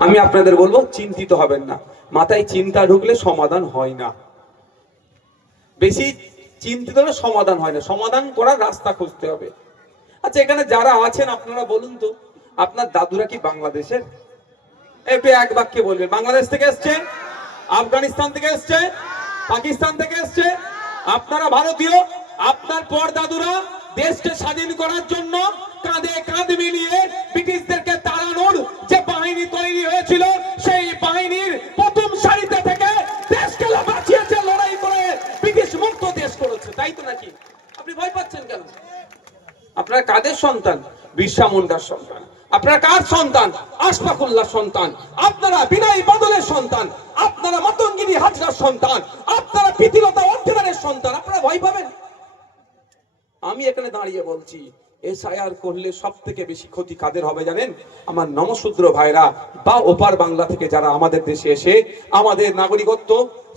আমি আপনাদের বলব, চিন্তিত হবেন না। মাথায় চিন্তা ঢুকলে সমাধান হয় না। বেশি চিন্তিত হলে সমাধান হয় না। সমাধান করার রাস্তা খুঁজতে হবে। আচ্ছা এখানে যারা আছেন, আপনারা বলুন তো, আপনার দাদুরা কি বাংলাদেশের? একটু এক বাক্যে বলবেন বাংলাদেশ থেকে এসছে, আফগানিস্তান থেকে এসছে, পাকিস্তান থেকে এসছে। আপনারা ভারতীয়, আপনার পর দাদুরা দেশকে স্বাধীন করার জন্য কাঁধে কাঁধ কাদের সন্তান? বিরসা মুন্ডার সন্তান। আপনারা কার সন্তান? আশফাকুল্লাহ সন্তান। আপনারা বিনয় বদলের সন্তান। আপনারা মতঙ্গিনী হাজরার সন্তান। আপনারা প্রীতিলতা অর্থনারের সন্তান। আপনারা ভয় পাবেন? আমি এখানে দাঁড়িয়ে বলছি, এসআইআর করলে সব থেকে বেশি ক্ষতি কাদের হবে জানেন? আমার নমশূদ্র ভাইরা, বা ওপার বাংলা থেকে যারা আমাদের দেশে এসে, আমাদের নাগরিকত্ব,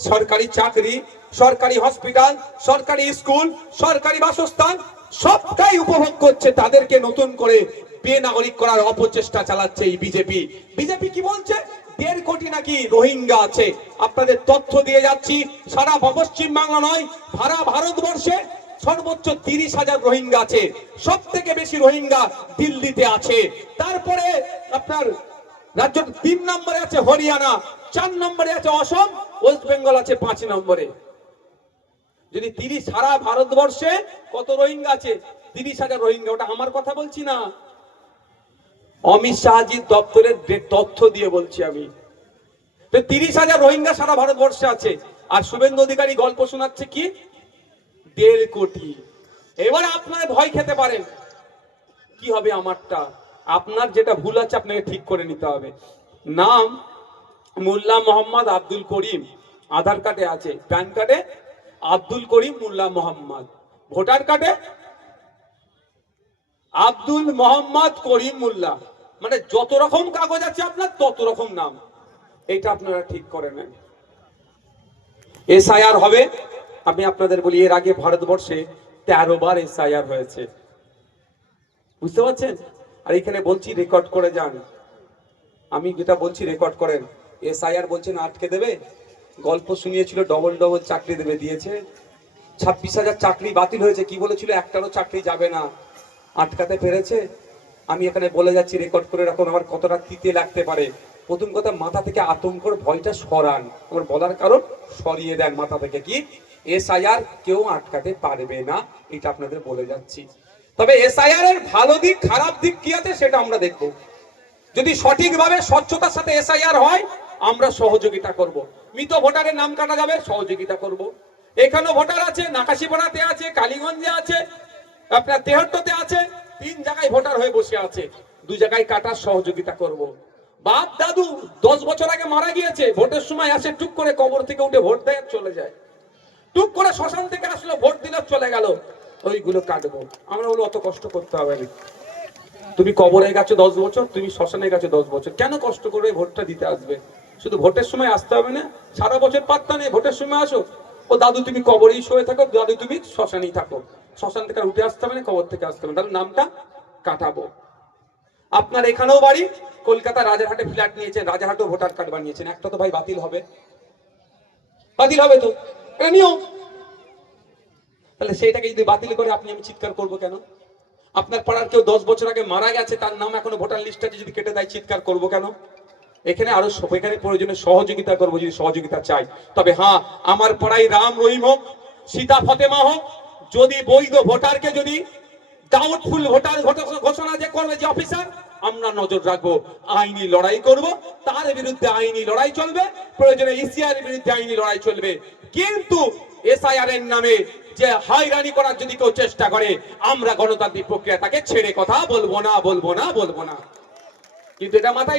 সরকারি চাকরি, সরকারি হসপিটাল, সরকারি স্কুল, সরকারি বাসস্থান সবটাই উপভোগ করছে, তাদেরকে নতুন করে বেনাগরিক করার অপচেষ্টা চালাচ্ছে এই বিজেপি। বিজেপি কি বলছে? দেড় কোটি নাকি রোহিঙ্গা আছে। আপনাদের তথ্য দিয়ে যাচ্ছি, সারা পশ্চিম বাংলা নয়, সারা ভারতবর্ষে সর্বোচ্চ তিরিশ হাজার রোহিঙ্গা আছে। সব থেকে বেশি রোহিঙ্গা দিল্লিতে আছে। তারপরে আপনার রাজ্য তিন নম্বরে আছে হরিয়ানা, চার নম্বরে আছে অসম, ওয়েস্ট বেঙ্গল আছে পাঁচ নম্বরে। যদি তিরিশ সারা ভারতবর্ষে কত রোহিঙ্গা আছে? তিরিশ হাজার রোহিঙ্গা, ওটা আমার কথা বলছি না। অমিত শাহজির দপ্তরের তথ্য দিয়ে বলছি আমি। তিরিশ হাজার রোহিঙ্গা সারা ভারতবর্ষে আছে। আর শুভেন্দু অধিকারী গল্প শোনাচ্ছে কি? দেড় কোটি। এবার আপনারা ভয় খেতে পারেন। কি হবে আমারটা? আপনার যেটা ভুল আছে, আপনাকে ঠিক করে নিতে হবে। নাম মোল্লা মোহাম্মদ আব্দুল করিম। আধার কার্ডে আছে। প্যান কার্ডে আব্দুল করিম মোল্লা মোহাম্মদ। ভোটার কার্ডে? আব্দুল মোহাম্মদ করিম মোল্লা। মানে যত রকম কাগজ আছে আপনার, তত রকম নাম। এটা আপনারা ঠিক করে নেন। এসআইআর হবে। আমি আপনাদের বলি, এর আগে ভারতবর্ষে তেরো বার এসআইআর হয়েছে। বুঝতে পারছেন? আর এখানে বলছি, রেকর্ড করে যান। আমি যেটা বলছি, রেকর্ড করেন। এসআইআর বলছেন আটকে দেবে? গল্প শুনিয়েছিল ডবল ডবল চাকরি দেবে, দিয়েছে। ছাব্বিশ হাজার চাকরি বাতিল হয়েছে, কি বলেছিল? একটারও চাকরি যাবে না। আটকাতে পেরেছে। আমি এখানে বলে যাচ্ছি রেকর্ড করে রাখুন, আমার কতটা তিতে লাগতে পারে। প্রথম কথা, মাথা থেকে আতঙ্কর ভয়টা সরান। আমার বলার কারণ, সরিয়ে দেন মাথা থেকে কি? এস এসআইআর কেউ আটকাতে পারবে না, এটা আপনাদের বলে যাচ্ছি। তবে এস এসআইআর এর ভালো দিক, খারাপ দিক কি আছে, সেটা আমরা দেখব। যদি সঠিকভাবে স্বচ্ছতার সাথে এস এসআইআর হয় আমরা সহযোগিতা করব। মৃত ভোটারের নাম কাটা যাবে, সহযোগিতা করব। এখানেও ভোটার আছে, নাকাশিপাড়াতে আছে, কালীগঞ্জে আছে, আপনার তেহট্টতে আছে, তিন জায়গায় ভোটার হয়ে বসে আছে। দু জায়গায় কাটার সহযোগিতা করব। বাপ, দাদু, দশ বছর আগে মারা গিয়েছে, ভোটের সময় আসে, টুক করে কবর থেকে উঠে ভোট দেয়, চলে যায়। টুক করে শ্মশান থেকে আসলো, ভোট দিল, চলে গেল। ওইগুলো কাটবো। আমরা বলো অত কষ্ট করতে হবে না। তুমি কবরে গেছো দশ বছর, তুমি শ্মশানে গেছো দশ বছর। কেন কষ্ট করে ভোটটা দিতে আসবে। শুধু ভোটের সময় আসতে হবে না, সারা বছর পাত্তা নেই, ভোটের সময় আসো। ও দাদু, তুমি কবরেই শুয়ে থাকো, দাদু, তুমি শ্মশানেই থাকো। শ্মশান থেকে উঠে আসতে হবে না, কবর থেকে আসতে হবে তাহলে নামটা কাটাবো। আপনার এখানেও বাড়ি, কলকাতা রাজারহাটে ফ্ল্যাট নিয়েছেন রাজারহাটেও ভোটার কার্ড বানিয়েছেন। একটা তো ভাই বাতিল হবে। বাতিল হবে তো? এটা নিয়ম। তাহলে সেইটাকে যদি বাতিল করে, আপনি আমি চিৎকার করব কেন? আপনার পাড়ার কেউ দশ বছর আগে মারা গেছে, তার নাম এখনও ভোটার লিস্টে যদি কেটে দেয়, চিৎকার করব কেন? এখানে আরও এখানে প্রয়োজনে সহযোগিতা করব, যদি সহযোগিতা চাই। তবে হ্যাঁ আমার পাড়ায় রাম রহিম হোক, সীতা ফতেমা হোক, যদি বৈধ ভোটারকে যদি ডাউটফুল ভোটার ঘোষণা যে করবে যে অফিসার আমরা নজর রাখব, আইনি লড়াই করব, তার বিরুদ্ধে আইনি লড়াই চলবে, প্রয়োজনে ইসিআর বিরুদ্ধে আইনি লড়াই চলবে। কিন্তু এসআইআর এর নামে যে হয়রানি করার যদি কেউ চেষ্টা করে, আমরা গণতান্ত্রিক প্রক্রিয়া তাকে ছেড়ে কথা বলব না বলব না বলব না। কিন্তু এটা মাথায়